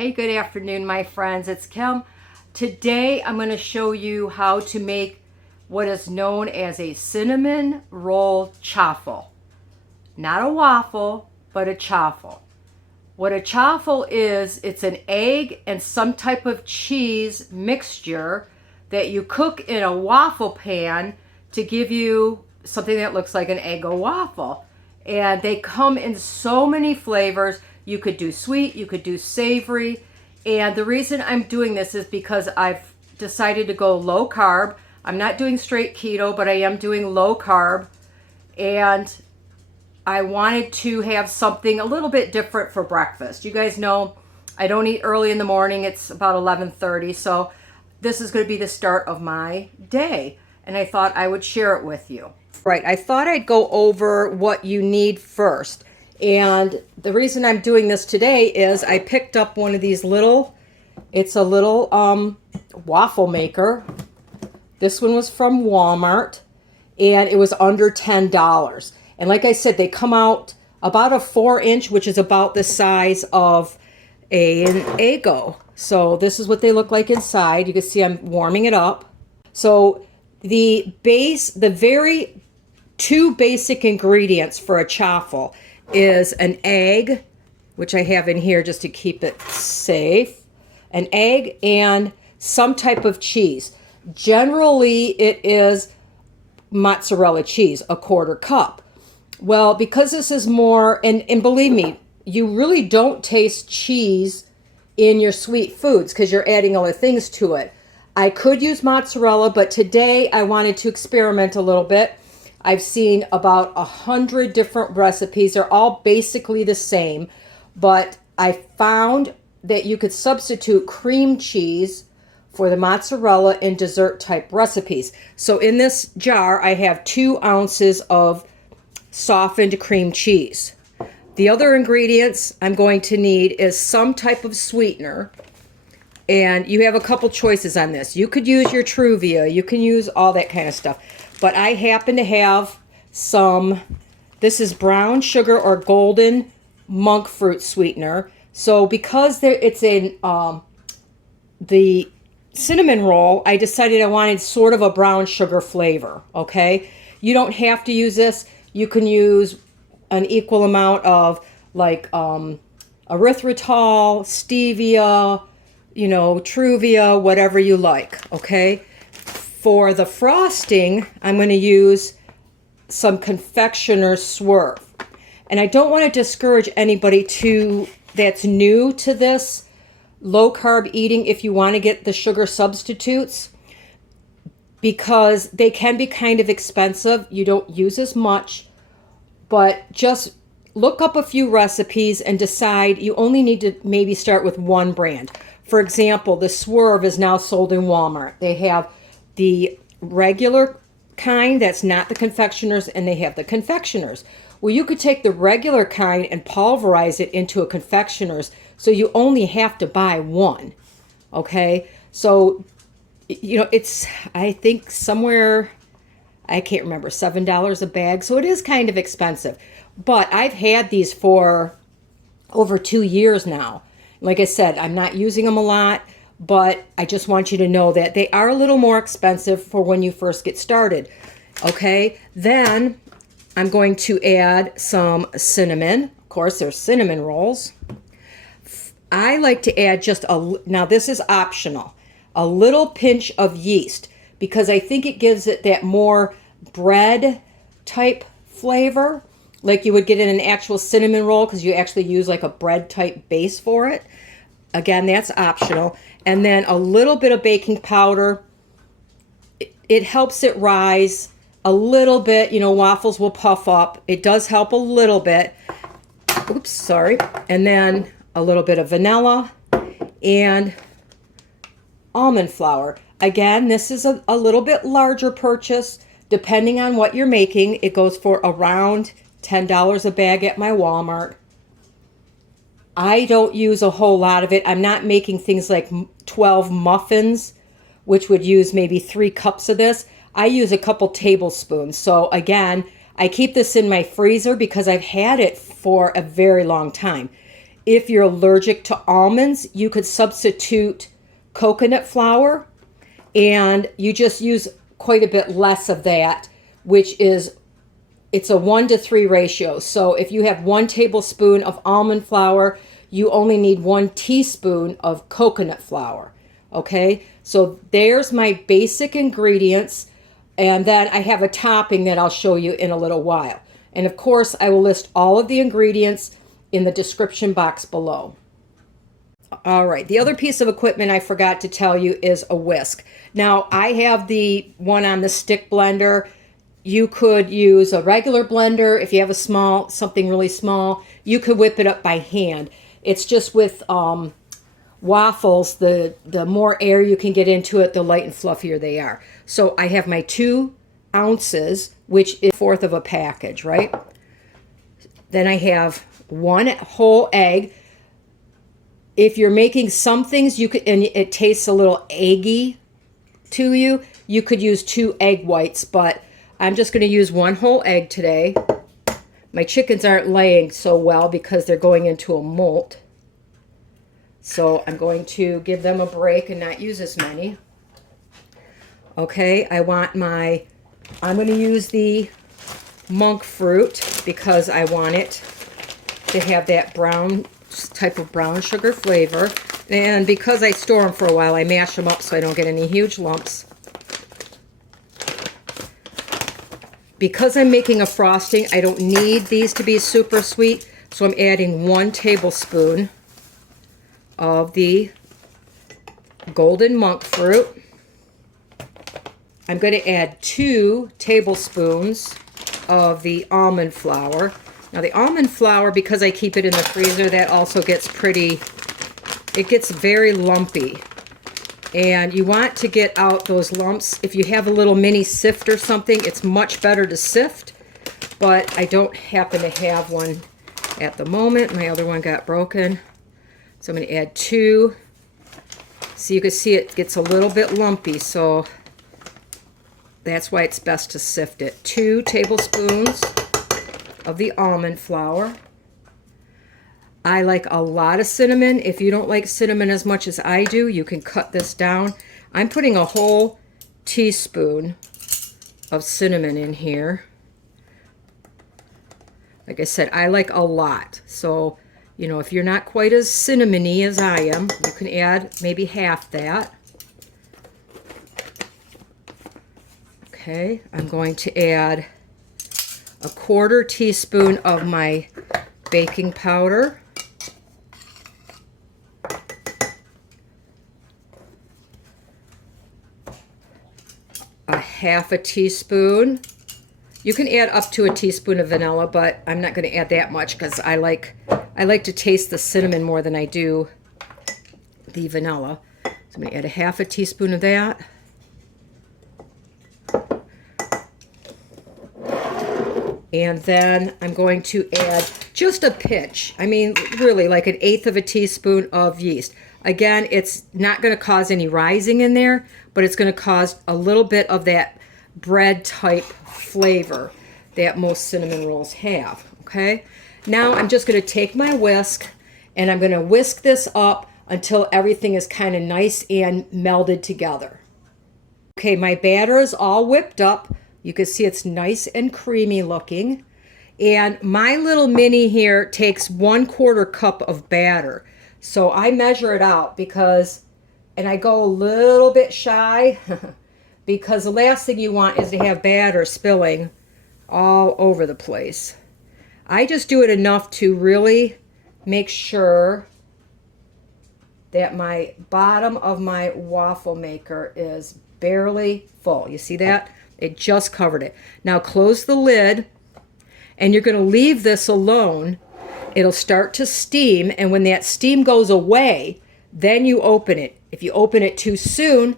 Hey, good afternoon, my friends. It's Kim. Today, I'm going to show you how to make what is known as a cinnamon roll chaffle. Not a waffle, but a chaffle. What a chaffle is, it's an egg and some type of cheese mixture that you cook in a waffle pan to give you something that looks like an Eggo waffle. And they come in so many flavors. You could do sweet, you could do savory. And the reason I'm doing this is because I've decided to go low carb. I'm not doing straight keto, but I am doing low carb. And I wanted to have something a little bit different for breakfast. You guys know I don't eat early in the morning. It's about 11:30. So this is going to be the start of my day. And I thought I would share it with you. Right, I thought I'd go over what you need first. And the reason I'm doing this today is I picked up one of these it's a little waffle maker. This one was from Walmart and it was under $10. And like I said, they come out about a 4-inch, which is about the size of an Eggo. So this is what they look like inside. You can see I'm warming it up. So the very two basic ingredients for a chaffle is an egg, which I have in here just to keep it safe, an egg and some type of cheese. Generally, it is mozzarella cheese, a 1/4 cup. Well, because this is more, and believe me, you really don't taste cheese in your sweet foods because you're adding other things to it. I could use mozzarella, but today I wanted to experiment a little bit. I've seen about 100 different recipes. They're all basically the same, but I found that you could substitute cream cheese for the mozzarella in dessert type recipes. So in this jar, I have 2 ounces of softened cream cheese. The other ingredients I'm going to need is some type of sweetener. And you have a couple choices on this. You could use your Truvia. You can use all that kind of stuff. But I happen to have some, this is brown sugar or golden monk fruit sweetener. So because it's in the cinnamon roll, I decided I wanted sort of a brown sugar flavor, okay? You don't have to use this. You can use an equal amount of like erythritol, stevia, Truvia, whatever you like, okay? For the frosting, I'm going to use some confectioner's Swerve. And I don't want to discourage anybody that's new to this low carb eating if you want to get the sugar substitutes, because they can be kind of expensive. You don't use as much, but just look up a few recipes and decide you only need to maybe start with one brand. For example, the Swerve is now sold in Walmart. They have the regular kind that's not the confectioners, and they have the confectioners. Well, you could take the regular kind and pulverize it into a confectioners, so you only have to buy one, okay? So, it's, I think somewhere, I can't remember, $7 a bag, so it is kind of expensive. But I've had these for over 2 years now. Like I said, I'm not using them a lot, but I just want you to know that they are a little more expensive for when you first get started. Okay, then I'm going to add some cinnamon. Of course, there's cinnamon rolls. I like to add now this is optional, a little pinch of yeast, because I think it gives it that more bread type flavor, like you would get in an actual cinnamon roll, because you actually use like a bread type base for it. Again, that's optional. And then a little bit of baking powder. It helps it rise a little bit. Waffles will puff up. It does help a little bit. Oops, sorry. And then a little bit of vanilla and almond flour. Again, this is a little bit larger purchase. Depending on what you're making, it goes for around $10 a bag at my Walmart. I don't use a whole lot of it. I'm not making things like 12 muffins, which would use maybe 3 cups of this. I use a couple tablespoons. So again, I keep this in my freezer because I've had it for a very long time. if you're allergic to almonds, you could substitute coconut flour, and you just use quite a bit less of that, which is, it's a 1-to-3 ratio. So if you have 1 tablespoon of almond flour, you only need 1 teaspoon of coconut flour. Okay, so there's my basic ingredients, and then I have a topping that I'll show you in a little while. And of course, I will list all of the ingredients in the description box below. All right, the other piece of equipment I forgot to tell you is a whisk. Now, I have the one on the stick blender. You could use a regular blender. If you have a small, something really small, you could whip it up by hand. It's just with waffles, the more air you can get into it, the light and fluffier they are. So I have my 2 ounces, which is 1/4 of a package, right? Then I have 1 whole egg. If you're making some things, you could, and it tastes a little eggy to you, you could use 2 egg whites, but I'm just going to use 1 whole egg today. My chickens aren't laying so well because they're going into a molt. So I'm going to give them a break and not use as many. Okay, I'm going to use the monk fruit because I want it to have that brown type of brown sugar flavor. And because I store them for a while, I mash them up so I don't get any huge lumps. Because I'm making a frosting, I don't need these to be super sweet, so I'm adding 1 tablespoon of the golden monk fruit. I'm going to add 2 tablespoons of the almond flour. Now the almond flour, because I keep it in the freezer, that also gets it gets very lumpy. And you want to get out those lumps. If you have a little mini sift or something, it's much better to sift, but I don't happen to have one at the moment. My other one got broken. So I'm going to add 2. So you can see it gets a little bit lumpy, so that's why it's best to sift it. 2 tablespoons of the almond flour. I like a lot of cinnamon. If you don't like cinnamon as much as I do, you can cut this down. I'm putting a whole teaspoon of cinnamon in here. Like I said, I like a lot. So, you know, if you're not quite as cinnamony as I am, you can add maybe half that. Okay, I'm going to add a 1/4 teaspoon of my baking powder. A 1/2 teaspoon. You can add up to a teaspoon of vanilla, but I'm not going to add that much because I like to taste the cinnamon more than I do the vanilla. So I'm going to add a 1/2 teaspoon of that. And then I'm going to add just a pinch. I mean, really, like an 1/8 of a teaspoon of yeast. Again, it's not going to cause any rising in there, but it's going to cause a little bit of that bread type flavor that most cinnamon rolls have. Okay, now I'm just going to take my whisk and I'm going to whisk this up until everything is kind of nice and melded together. Okay, my batter is all whipped up. You can see it's nice and creamy looking. And my little mini here takes 1/4 cup of batter. So I measure it out because, and I go a little bit shy because the last thing you want is to have batter spilling all over the place. I just do it enough to really make sure that my bottom of my waffle maker is barely full. You see that? It just covered it. Now close the lid and you're going to leave this alone. It'll start to steam, and when that steam goes away, then you open it. If you open it too soon,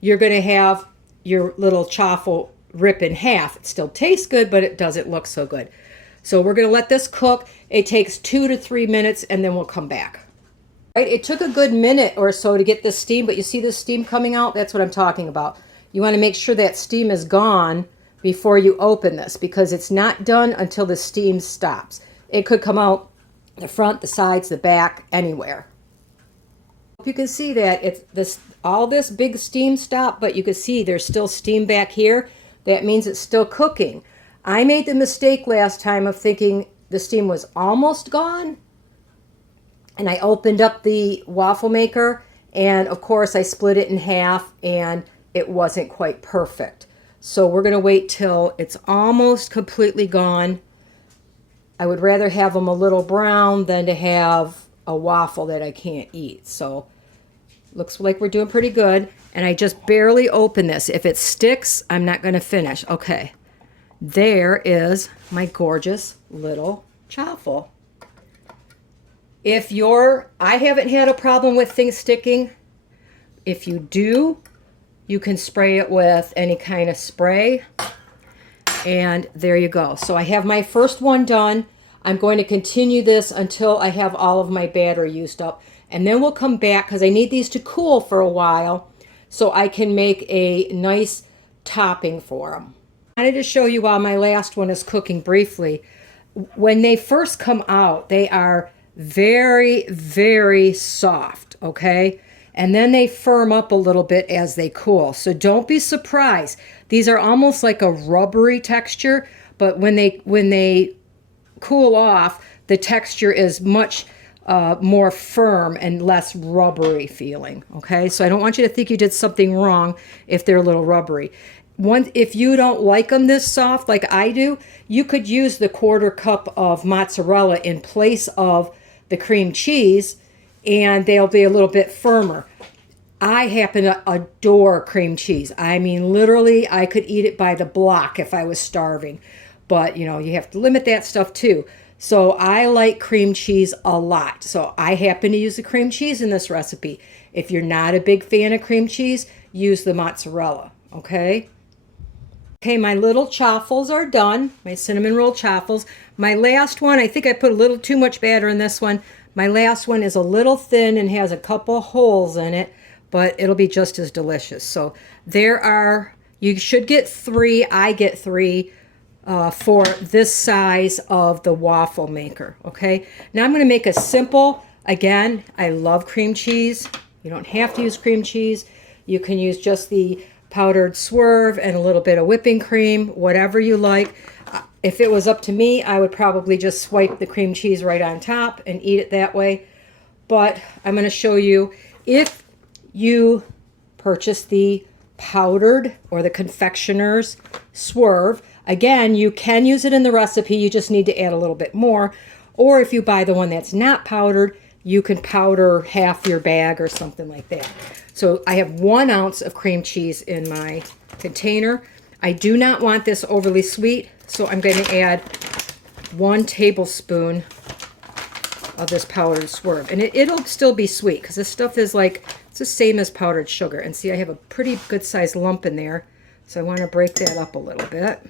you're going to have your little chaffle rip in half. It still tastes good, but it doesn't look so good. So we're going to let this cook. It takes 2 to 3 minutes, and then we'll come back. Right? It took a good minute or so to get the steam, but you see the steam coming out? That's what I'm talking about. You want to make sure that steam is gone before you open this, because it's not done until the steam stops. It could come out the front, the sides, the back, anywhere. You can see that it's this all this big steam stop, but you can see there's still steam back here. That means it's still cooking. I made the mistake last time of thinking the steam was almost gone, and I opened up the waffle maker, and of course I split it in half, and it wasn't quite perfect. So we're going to wait till it's almost completely gone. I would rather have them a little brown than to have a waffle that I can't eat. So looks like we're doing pretty good. And I just barely open this. If it sticks, I'm not going to finish. Okay. There is my gorgeous little chaffle. I haven't had a problem with things sticking. If you do, you can spray it with any kind of spray. And there you go. So I have my first one done. I'm going to continue this until I have all of my batter used up. And then we'll come back because I need these to cool for a while so I can make a nice topping for them. I wanted to show you while my last one is cooking briefly. When they first come out, they are very, very soft, okay? And then they firm up a little bit as they cool. So don't be surprised. These are almost like a rubbery texture, but when they cool off, the texture is much more firm and less rubbery feeling, okay? So I don't want you to think you did something wrong if they're a little rubbery. If you don't like them this soft like I do, you could use the 1/4 cup of mozzarella in place of the cream cheese, and they'll be a little bit firmer. I happen to adore cream cheese. I mean, literally, I could eat it by the block if I was starving. But, you know, you have to limit that stuff too. So I like cream cheese a lot. So I happen to use the cream cheese in this recipe. If you're not a big fan of cream cheese, use the mozzarella, okay? Okay, my little chaffles are done, my cinnamon roll chaffles. My last one, I think I put a little too much batter in this one. My last one is a little thin and has a couple holes in it, but it'll be just as delicious. So you should get 3. I get 3 for this size of the waffle maker, okay? Now I'm going to make a simple, again, I love cream cheese. You don't have to use cream cheese. You can use just the powdered Swerve and a little bit of whipping cream, whatever you like. If it was up to me, I would probably just swipe the cream cheese right on top and eat it that way. But I'm going to show you, if you purchase the powdered or the confectioner's Swerve, again, you can use it in the recipe. You just need to add a little bit more. Or if you buy the one that's not powdered, you can powder half your bag or something like that. So I have 1 ounce of cream cheese in my container. I do not want this overly sweet, so I'm going to add 1 tablespoon of this powdered Swerve. And it'll still be sweet because this stuff is like, it's the same as powdered sugar. And see, I have a pretty good sized lump in there, so I want to break that up a little bit.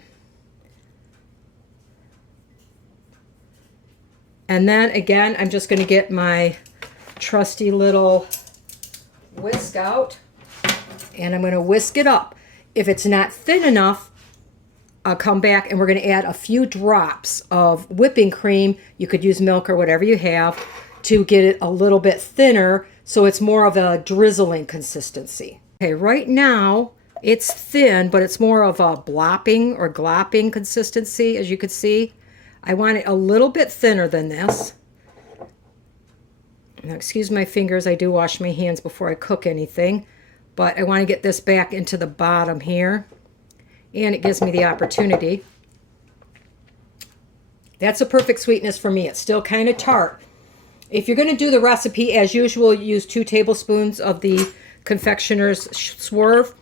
And then again, I'm just going to get my trusty little whisk out, and I'm going to whisk it up. If it's not thin enough, I'll come back and we're going to add a few drops of whipping cream. You could use milk or whatever you have to get it a little bit thinner, so it's more of a drizzling consistency. Okay, right now it's thin, but it's more of a blopping or glopping consistency, as you could see. I want it a little bit thinner than this. Now, excuse my fingers, I do wash my hands before I cook anything, but I want to get this back into the bottom here, and it gives me the opportunity. That's a perfect sweetness for me. It's still kind of tart. If you're going to do the recipe as usual, use 2 tablespoons of the confectioner's Swerve,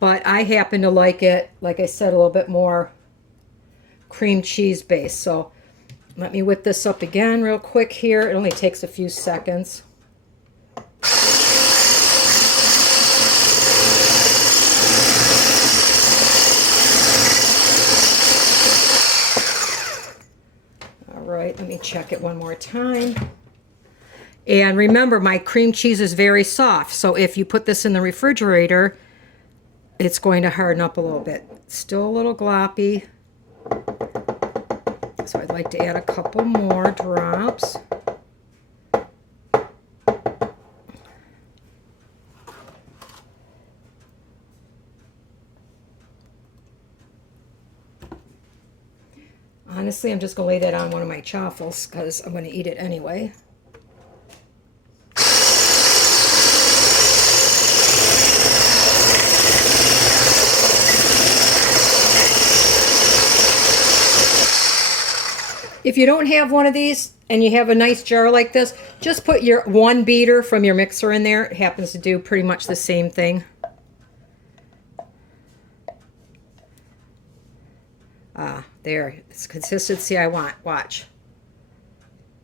but I happen to like it, like I said, a little bit more cream cheese based. So let me whip this up again real quick here. It only takes a few seconds. All right, let me check it one more time. And remember, my cream cheese is very soft, so if you put this in the refrigerator, it's going to harden up a little bit. Still a little gloppy. So I'd like to add a couple more drops. Honestly, I'm just going to lay that on one of my Chaffles because I'm going to eat it anyway. If you don't have one of these and you have a nice jar like this, just put your one beater from your mixer in there. It happens to do pretty much the same thing. There, it's consistency I want. Watch.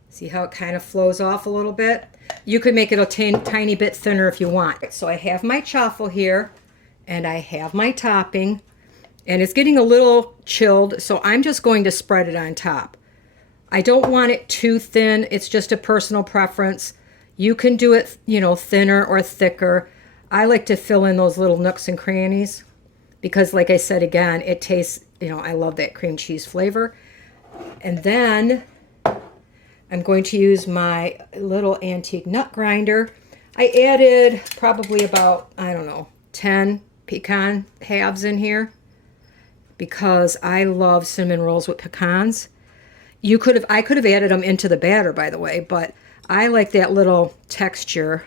See how it kind of flows off a little bit? You could make it a tiny bit thinner if you want. So I have my chaffle here, and I have my topping, and it's getting a little chilled, so I'm just going to spread it on top. I don't want it too thin. It's just a personal preference. You can do it, you know, thinner or thicker. I like to fill in those little nooks and crannies because, like I said again, it tastes, you know, I love that cream cheese flavor. And then I'm going to use my little antique nut grinder. I added probably about, I don't know, 10 pecan halves in here because I love cinnamon rolls with pecans. I could have added them into the batter, by the way, but I like that little texture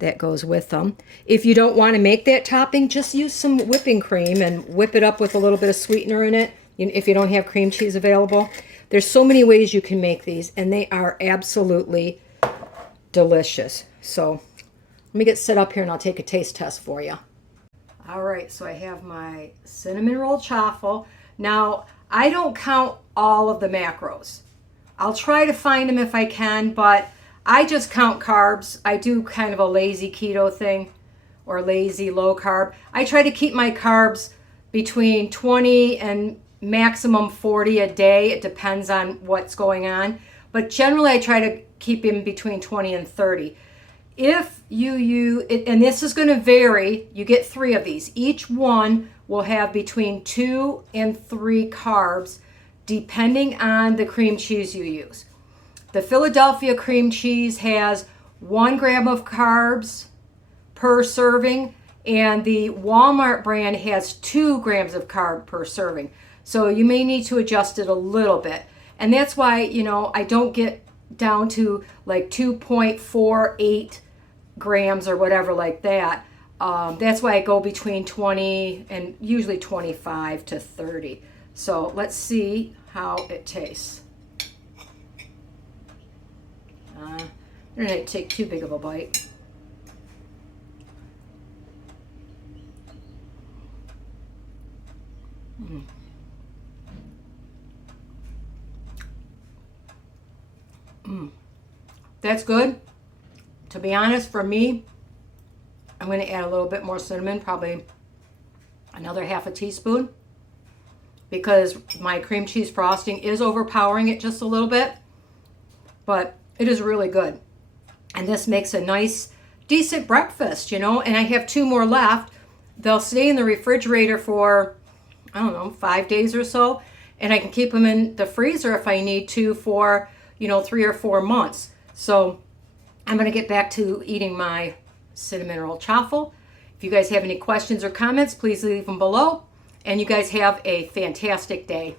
that goes with them. If you don't want to make that topping, just use some whipping cream and whip it up with a little bit of sweetener in it if you don't have cream cheese available. There's so many ways you can make these, and they are absolutely delicious. So let me get set up here and I'll take a taste test for you. All right, so I have my cinnamon roll chaffle. Now, I don't count all of the macros. I'll try to find them if I can, but I just count carbs. I do kind of a lazy keto thing or lazy low carb. I try to keep my carbs between 20 and maximum 40 a day. It depends on what's going on. But generally, I try to keep in between 20 and 30. If and this is going to vary, you get 3 of these. Each one will have between 2 and 3 carbs depending on the cream cheese you use. The Philadelphia cream cheese has 1 gram of carbs per serving, and the Walmart brand has 2 grams of carb per serving. So you may need to adjust it a little bit. And that's why, you know, I don't get down to like 2.48 grams or whatever like that. That's why I go between 20 and usually 25 to 30. So let's see how it tastes. I don't need to take too big of a bite. That's good. To be honest, for me, I'm going to add a little bit more cinnamon, probably another half a teaspoon, because my cream cheese frosting is overpowering it just a little bit, but it is really good. And this makes a nice, decent breakfast, you know, and I have 2 more left. They'll stay in the refrigerator for, I don't know, 5 days or so, and I can keep them in the freezer if I need to for, you know, 3 or 4 months. So I'm going to get back to eating my cinnamon roll chaffle. If you guys have any questions or comments, please leave them below. And you guys have a fantastic day.